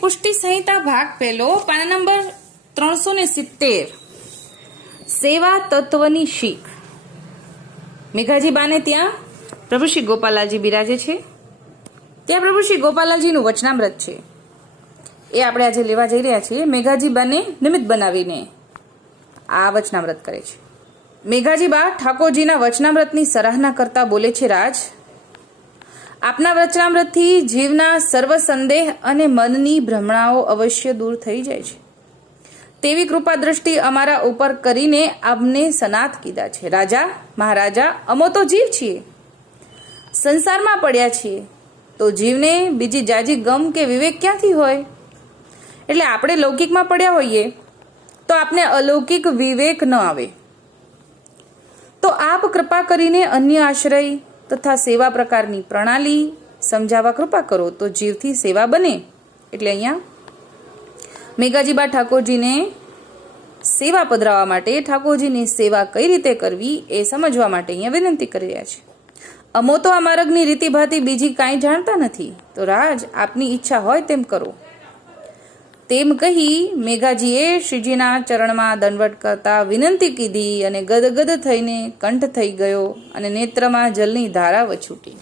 પુષ્ટિ સંહિતા ભાગ પહેલો પાના નંબર 370 સેવા તત્વની શીખ. મેઘાજી બાને ત્યાં પ્રભુ શ્રી ગોપાલાજી બિરાજે છે. ત્યાં પ્રભુ શ્રી ગોપાલાજીનું વચનામૃત છે, એ આપણે આજે લેવા જઈ રહ્યા છીએ. મેઘાજી બાને નિમિત્ત બનાવીને આ વચનામૃત કરે છે. મેઘાજી બા ઠાકોરજીના વચનામૃતની સરાહના કરતા બોલે છે, રાજ, આપના વચનામૃતથી જીવના સર્વ સંદેહ અને મનની ભ્રમણાઓ અવશ્ય દૂર થઈ જાય છે. તેવી કૃપા દ્રષ્ટિ અમારા ઉપર કરીને આપને સનાથ કીધા છે. રાજા, મહારાજા, અમો તો જીવ છીએ, સંસારમાં પડ્યા છીએ, તો જીવને બીજી જાજી ગમ કે વિવેક ક્યાંથી હોય? એટલે આપણે લૌકિકમાં પડ્યા હોઈએ તો આપને અલૌકિક વિવેક ન આવે. તો આપ કૃપા કરીને અન્ય આશ્રય તથા સેવા પ્રકારની પ્રણાલી સમજાવવા કૃપા કરો, તો જીવથી સેવા બને. એટલે અહીંયા મેઘાજી બા ઠાકોરજીને સેવા પધરાવવા માટે, ઠાકોરજીની સેવા કઈ રીતે કરવી એ સમજવા માટે અહીંયા વિનંતી કરી રહ્યા છે. અમો તો આ માર્ગની રીતિભાતી બીજી કાંઈ જાણતા નથી, તો રાજ, આપની ઈચ્છા હોય તેમ કરો. તેમ કહી મેઘાજીએ શ્રીજીના ચરણમાં દંડવટ કરતા વિનંતી કીધી અને ગદગદ થઈને કંઠ થઈ ગયો અને નેત્રમાં જલની ધારા વછૂટી.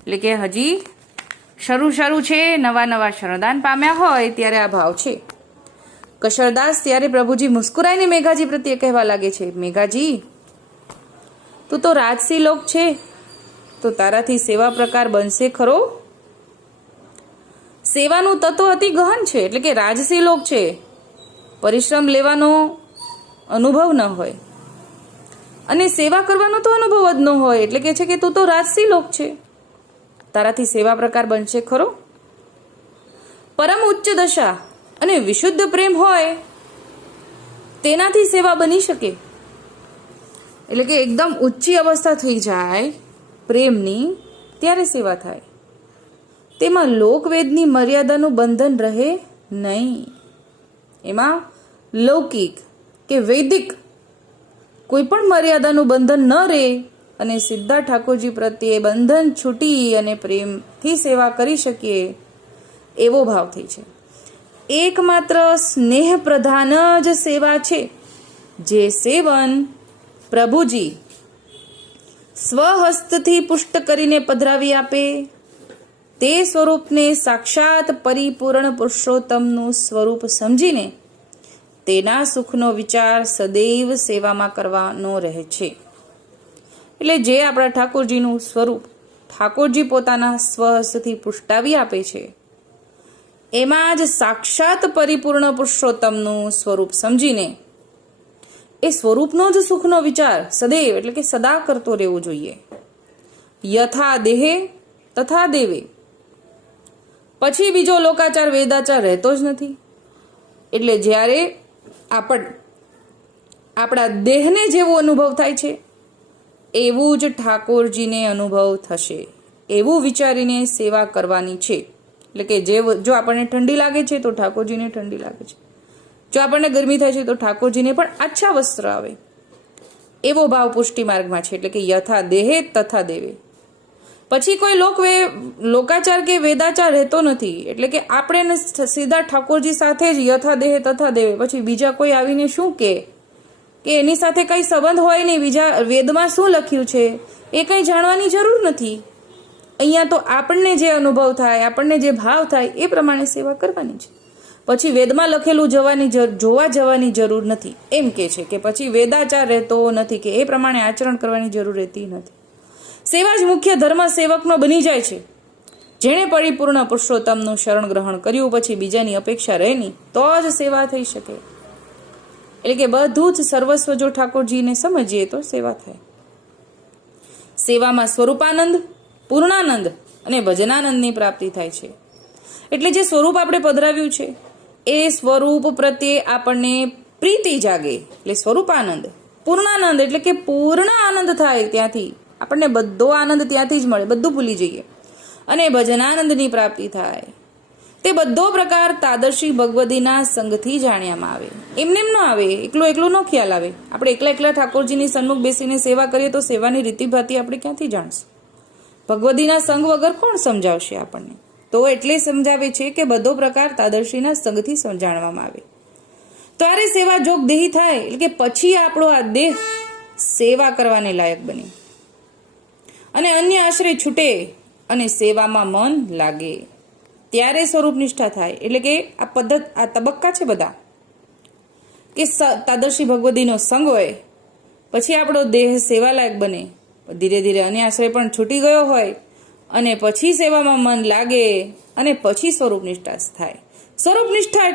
એટલે કે હજી શરૂ છે, નવા શરણદાન પામ્યા હોય ત્યારે આ ભાવ છે. કશરદાસ ત્યારે પ્રભુજી મુસ્કુરાઈને મેઘાજી પ્રત્યે કહેવા લાગે છે, મેઘાજી, તું તો રાજસી લોક છે, તો તારાથી સેવા પ્રકાર બનશે ખરો? સેવાનું તત્વ અતિ ગહન છે, એટલે કે રાજસી લોક છે, પરિશ્રમ લેવાનો અનુભવ ન હોય અને સેવા કરવાનો તો અનુભવ જ ન હોય. એટલે કે છે કે તું તો રાજસી લોક છે, તારાથી સેવા પ્રકાર બનશે ખરો? પરમ ઉચ્ચ દશા અને વિશુદ્ધ પ્રેમ હોય તેનાથી સેવા બની શકે. એટલે કે એકદમ ઊંચી અવસ્થા થઈ જાય પ્રેમની, ત્યારે સેવા થાય. તેમાં લોકવેદની મર્યાદાનું બંધન રહે નહીં. એમાં લૌકિક કે વૈદિક કોઈ પણ મર્યાદાનું બંધન ન રહે અને સીધા ઠાકોરજી પ્રત્યે બંધન છૂટી અને પ્રેમથી સેવા કરી શકીએ એવો ભાવ થઈ છે. એકમાત્ર સ્નેહ પ્રધાન જ સેવા છે, જે સેવન પ્રભુજી સ્વહસ્તથી પુષ્ટ કરીને પધરાવી આપે તે સ્વરૂપને સાક્ષાત પરિપૂર્ણ પુરુષોત્તમનું સ્વરૂપ સમજીને તેના સુખનો વિચાર સદૈવ સેવામાં કરવાનો રહે છે. એટલે જે આપણા ઠાકોરજીનું સ્વરૂપ ઠાકોરજી પોતાના સ્વહસ્તથી પુષ્ટાવી આપે છે, એમાં જ સાક્ષાત પરિપૂર્ણ પુરુષોત્તમનું સ્વરૂપ સમજીને એ સ્વરૂપનો જ સુખનો વિચાર સદૈવ એટલે કે સદા કરતો રહેવો જોઈએ. યથા દેહે તથા દેવે. પછી બીજો લોકાચાર વેદાચાર રહેતો જ નથી. એટલે જ્યારે આપણા દેહને જેવો અનુભવ થાય છે એવું જ ઠાકોરજીને અનુભવ થશે, એવું વિચારીને સેવા કરવાની છે. એટલે કે જો આપણને ઠંડી લાગે છે તો ઠાકોરજીને ઠંડી લાગે છે, જો આપણને ગરમી થાય છે તો ઠાકોરજીને પણ આછા વસ્ત્ર આવે, એવો ભાવ પુષ્ટિ માર્ગમાં છે. એટલે કે યથા દેહે તથા દેવે. પછી કોઈ લોકાચાર કે વેદાચાર રહેતો નથી. એટલે કે આપણે સીધા ઠાકોરજી સાથે જ યથા દેહે તથા દેવે. પછી બીજા કોઈ આવીને શું કે એની સાથે કઈ સંબંધ હોય નહીં, બીજા વેદમાં શું લખ્યું છે એ કંઈ જાણવાની જરૂર નથી. અહીંયા તો આપણને જે અનુભવ થાય, આપણને જે ભાવ થાય એ પ્રમાણે સેવા કરવાની છે. પછી વેદમાં લખેલું જોવા જવાની જરૂર નથી. એમ કે છે કે પછી વેદાચાર રહેતો નથી કે એ પ્રમાણે આચરણ કરવાની જરૂર રહેતી નથી. સેવા જ મુખ્ય ધર્મ સેવકનો બની જાય છે. જેણે પરિપૂર્ણ પુરુષોત્તમનું શરણ ગ્રહણ કર્યું, પછી બીજાની અપેક્ષા રહે નહીં, તો જ સેવા થઈ શકે. એટલે કે બધું જ સર્વસ્વ જો ઠાકોરજીને સમજીએ તો સેવા થાય. સેવામાં સ્વરૂપાનંદ, પૂર્ણાનંદ અને ભજનાનંદની પ્રાપ્તિ થાય છે. એટલે જે સ્વરૂપ આપણે પધરાવ્યું છે એ સ્વરૂપ પ્રત્યે આપણને પ્રીતિ જાગે, એટલે સ્વરૂપાનંદ. પૂર્ણાનંદ એટલે કે પૂર્ણ આનંદ થાય, ત્યાંથી આપણને બધો આનંદ ત્યાંથી જ મળે, બધું ભૂલી જઈએ. અને ભજનાનંદની પ્રાપ્તિ થાય. તે બધો પ્રકાર તાદર્શી ભગવદીના સંગથી જાણ્યામાં આવે. એમને એમ ન આવે, એકલું ન ખ્યાલ આવે. આપણે એકલા ઠાકોરજીની સન્મુખ બેસીને સેવા કરીએ તો સેવાની રીતિભાતી આપણે ક્યાંથી જાણશું? ભગવદીના સંગ વગર કોણ સમજાવશે આપણને? તો એટલે સમજાવે છે કે બધો પ્રકાર તાદર્શીના સંગથી જાણવામાં આવે. ત્યારે સેવા જોગ દેહી થાય એટલે કે પછી આપણો આ દેહ સેવા કરવાને લાયક બને અને અન્ય આશ્રય છૂટે અને સેવામાં મન લાગે, ત્યારે સ્વરૂપ નિષ્ઠા થાય. એટલે કે આ તબક્કા છે બધા કે તાદર્શી ભગવદીનો સંગ હોય, પછી આપણો દેહ સેવા લાયક બને, ધીરે ધીરે અન્ય આશ્રય પણ છૂટી ગયો હોય અને પછી સેવામાં મન લાગે અને પછી સ્વરૂપ નિષ્ઠા થાય. સ્વરૂપ નિષ્ઠા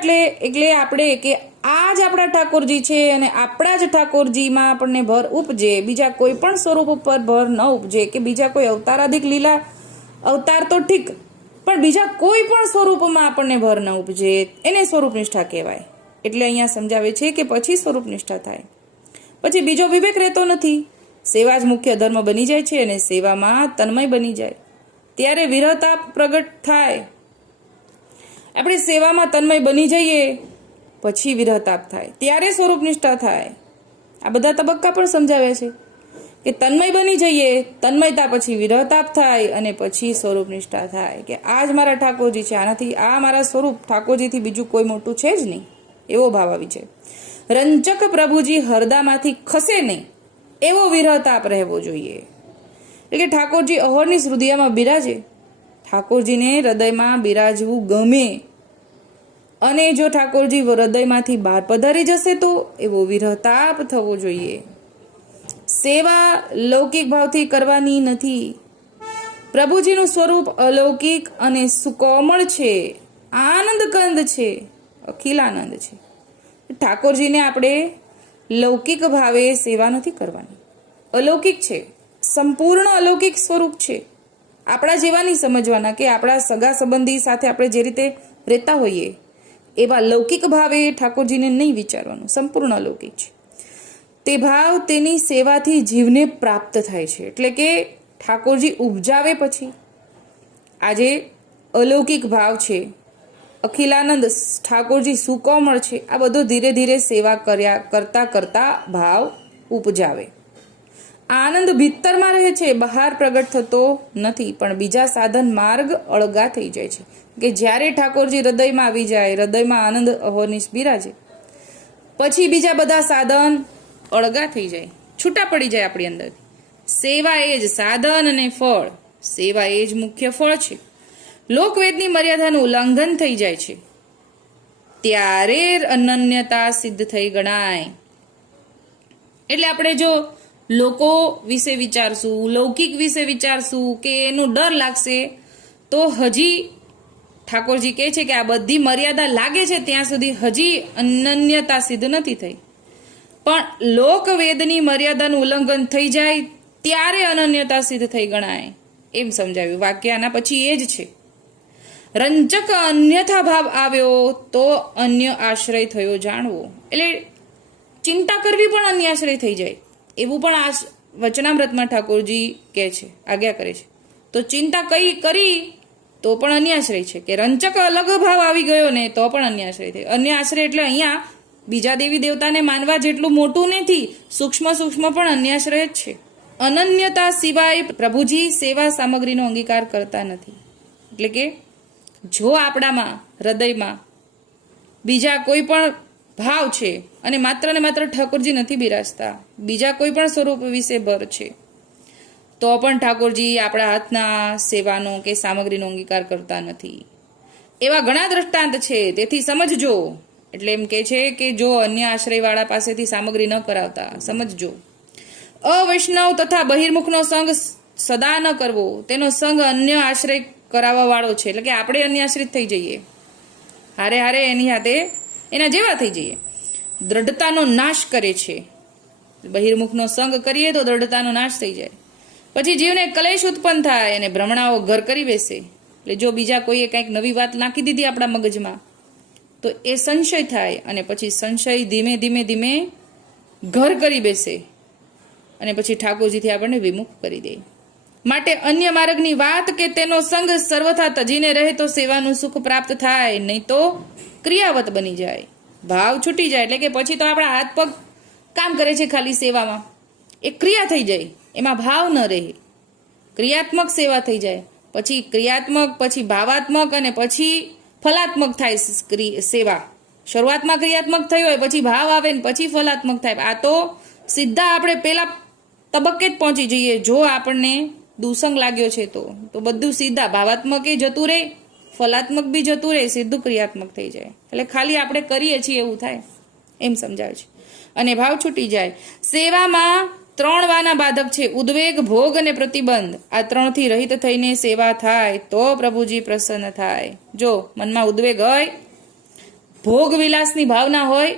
એટલે આપણે કે આ જ આપણા ઠાકોરજી છે અને આપણા જ ઠાકોરજીમાં આપણને ભર ઉપજે, બીજા કોઈ પણ સ્વરૂપ ઉપર ભર ન ઉપજે કે બીજા કોઈ અવતારાધિક લીલા અવતાર તો ઠીક, પણ બીજા કોઈ પણ સ્વરૂપમાં આપણને ભર ન ઉપજે, એને સ્વરૂપ નિષ્ઠા કહેવાય. એટલે અહીંયા સમજાવે છે કે પછી સ્વરૂપ નિષ્ઠા થાય, પછી બીજો વિવેક રહેતો નથી, સેવા જ મુખ્ય ધર્મ બની જાય છે અને સેવામાં તન્મય બની જાય, ત્યારે વિરહતા પ્રગટ થાય. આપણે સેવામાં તન્મય બની જઈએ પછી વિરહતાપ થાય, ત્યારે સ્વરૂપ નિષ્ઠા થાય. આ બધા તબક્કા પણ સમજાવ્યા છે કે તન્મય બની જઈએ, તન્મયતા પછી વિરહતાપ થાય અને પછી સ્વરૂપ નિષ્ઠા થાય કે આ જ મારા ઠાકોરજી છે, આનાથી આ મારા સ્વરૂપ ઠાકોરજીથી બીજું કોઈ મોટું છે જ નહીં, એવો ભાવ આવી છે. રંજક પ્રભુજી હરદામાંથી ખસે નહીં એવો વિરહતાપ રહેવો જોઈએ. એટલે કે ઠાકોરજી અહોરની હૃદયમાં બિરાજે, ઠાકોરજીને હૃદયમાં બિરાજવું ગમે અને જો ઠાકોરજી હૃદયમાંથી બહાર પધારી જશે તો એવો વિરહતાપ થવો જોઈએ. સેવા લૌકિક ભાવથી કરવાની નથી. પ્રભુજીનું સ્વરૂપ અલૌકિક અને સુકોમળ છે, આનંદ કંદ છે, અખિલાનંદ છે. ઠાકોરજીને આપણે લૌકિક ભાવે સેવા નથી કરવાની, અલૌકિક છે, સંપૂર્ણ અલૌકિક સ્વરૂપ છે. આપણા જેવા નહીં સમજવાના કે આપણા સગા સંબંધી સાથે આપણે જે રીતે રહેતા હોઈએ એવા લૌકિક ભાવે ઠાકોરજીને નહીં વિચારવાનું, સંપૂર્ણ અલૌકિક છે. તે ભાવ તેની સેવાથી જીવને પ્રાપ્ત થાય છે. એટલે કે ઠાકોરજી ઉપજાવે પછી આજે અલૌકિક ભાવ છે, અખિલાનંદ, ઠાકોરજી સુકોમળ છે, આ બધો ધીરે ધીરે સેવા કરતા કરતા ભાવ ઉપજાવે. આનંદ ભીતરમાં રહે છે, બહાર પ્રગટ થતો નથી, પણ બીજા સાધન માર્ગ અળગા થઈ જાય છે. કે જ્યારે ઠાકોરજી હૃદયમાં આવી જાય, હૃદયમાં આનંદ અહોનિશ બિરાજે, પછી બીજા બધા સાધન અળગા થઈ જાય, છૂટા પડી જાય આપણી અંદરથી. સેવા એ જ સાધન અને ફળ, સેવા એ જ મુખ્ય ફળ છે. લોકવેદની મર્યાદાનું ઉલ્લંઘન થઈ જાય છે, ત્યારે અનન્યતા સિદ્ધ થઈ ગણાય. એટલે આપણે જો લોકો વિશે વિચારશું, લૌકિક વિશે વિચારશું કે એનું ડર લાગશે, તો હજી ઠાકોરજી કહે છે કે આ બધી મર્યાદા લાગે છે ત્યાં સુધી હજી અનન્યતા સિદ્ધ નથી થઈ. પણ લોકવેદની મર્યાદાનું ઉલ્લંઘન થઈ જાય ત્યારે અનન્યતા સિદ્ધ થઈ ગણાય, એમ સમજાવ્યું. વાક્ય આના પછી એ જ છે. રંજક અન્યથા ભાવ આવ્યો તો અન્ય આશ્રય થયો જાણવો. એટલે ચિંતા કરવી પણ અન્ય આશ્રય થઈ જાય, એવું પણ આ વચનામૃતમાં ઠાકોરજી કહે છે, આજ્ઞા કરે છે. તો ચિંતા કઈ કરી તો પણ અન્ય આશ્રય છે, કે રંચક અલગ ભાવ આવી ગયો ને તો પણ અન્ય આશ્રય થયો. અન્ય આશ્રય એટલે અહીંયા બીજા દેવી દેવતાને માનવા જેટલું મોટું નથી, સૂક્ષ્મ પણ અન્ય આશ્રય જ છે. અનન્યતા સિવાય પ્રભુજી સેવા સામગ્રીનો અંગીકાર કરતા નથી. એટલે કે જો આપણામાં હૃદયમાં બીજા કોઈ પણ ભાવ છે અને માત્ર ને માત્ર ઠાકોરજી નથી બિરાજતા, બીજા કોઈ પણ સ્વરૂપ વિશે ભર છે, તો પણ ઠાકોરજી આપણા હાથના સેવાનો કે સામગ્રીનો અંગીકાર કરતા નથી. એવા ઘણા દ્રષ્ટાંત છે, તેથી સમજજો. એટલે એમ કે છે કે જો અન્ય આશ્રયવાળા પાસેથી સામગ્રી ન કરાવતા, સમજજો. અવૈષ્ણવ તથા બહિર્મુખનો સંગ સદા ન કરવો, તેનો સંગ અન્ય આશ્રય કરાવવા વાળો છે. એટલે કે આપણે અન્ય આશ્રિત થઈ જઈએ, હારે હારે એની હાથે એના જેવા થઈ જઈએ. દ્રઢતાનો નાશ કરે છે. બહિર્મુખનો સંગ કરીએ તો દ્રઢતાનો નાશ થઈ જાય. પછી જીવને કલેશ ઉત્પન્ન થાય અને ભ્રમણાઓ ઘર કરી બેસે. એટલે જો બીજા કોઈએ કંઈક નવી વાત નાખી દીધી આપણા મગજમાં તો એ સંશય થાય અને પછી સંશય ધીમે ધીમે ધીમે ઘર કરી બેસે અને પછી ઠાકોરજીથી આપણને વિમુખ કરી દે. માટે અન્ય માર્ગની વાત કે તેનો સંગ સર્વથા તજીને રહે તો સેવાનું સુખ પ્રાપ્ત થાય, નહીં તો ક્રિયાવત બની જાય, ભાવ છૂટી જાય. એટલે કે પછી તો આપણા હાથ પગ કામ કરે છે ખાલી સેવામાં, એ ક્રિયા થઈ જાય, એમાં ભાવ ન રહે, ક્રિયાત્મક સેવા થઈ જાય, પછી ક્રિયાત્મક, પછી ભાવાત્મક અને પછી ફલાત્મક થાય સેવા. શરૂઆતમાં ક્રિયાત્મક થઈ હોય, પછી ભાવ આવે ને પછી ફલાત્મક થાય. આ તો સીધા આપણે પેલા તબક્કે જ પહોંચી જઈએ. જો આપણને દુસંગ લાગ્યો છે તો બધું સીધા ભાવાત્મક એ જતું રહે, ફલાત્મક બી જતું રહે, સીધું ક્રિયાત્મક થઈ જાય. એટલે ખાલી આપણે કરીએ છીએ એવું થાય, એમ સમજાવે છે. અને ભાવ છૂટી જાય. સેવામાં 3 વાના બાધક છે: ઉદ્વેગ, ભોગ અને પ્રતિબંધ. આ 3થી રહિત થઈને સેવા થાય તો પ્રભુજી પ્રસન્ન થાય. જો મનમાં ઉદ્વેગ હોય, ભોગ વિલાસની ભાવના હોય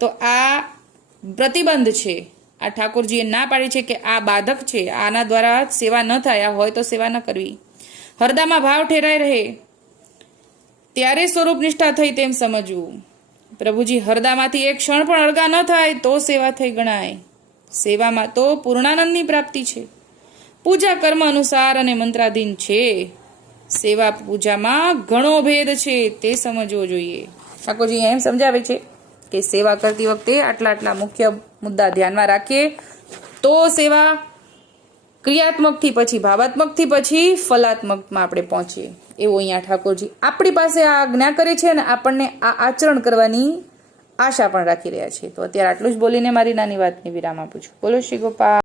તો આ પ્રતિબંધ છે. આ ઠાકોરજીએ ના પાડી છે કે આ બાધક છે, આના દ્વારા સેવા ન થાય. આ હોય તો સેવા ન કરવી. હરદામાં ભાવ ઠેરાઈ રહે ત્યારે સ્વરૂપ નિષ્ઠા થઈ તેમ સમજવું. પ્રભુજી હરદામાંથી એક ક્ષણ પણ અળગા ન થાય તો સેવા થઈ ગણાય. સેવામાં તો પૂર્ણાનંદની પ્રાપ્તિ છે. પૂજા કર્મ અનુસાર અને મંત્રાધીન છે. સેવા પૂજામાં ઘણો ભેદ છે, તે સમજવો જોઈએ. ઠાકોરજી એમ સમજાવે છે કે સેવા કરતી વખતે આટલા મુખ્ય મુદ્દા ધ્યાનમાં રાખીએ તો સેવા ક્રિયાત્મકથી પછી ભાવાત્મકથી પછી ફલાત્મકમાં આપણે પહોંચીએ. એવું અહીંયા ઠાકોરજી આપણી પાસે આ આજ્ઞા કરે છે અને આપણને આ આચરણ કરવાની આશા પણ રાખી રહ્યા છે. તો અત્યારે આટલું જ બોલીને મારી નાની વાતને વિરામ આપું છું. બોલો શ્રી ગોપાલ.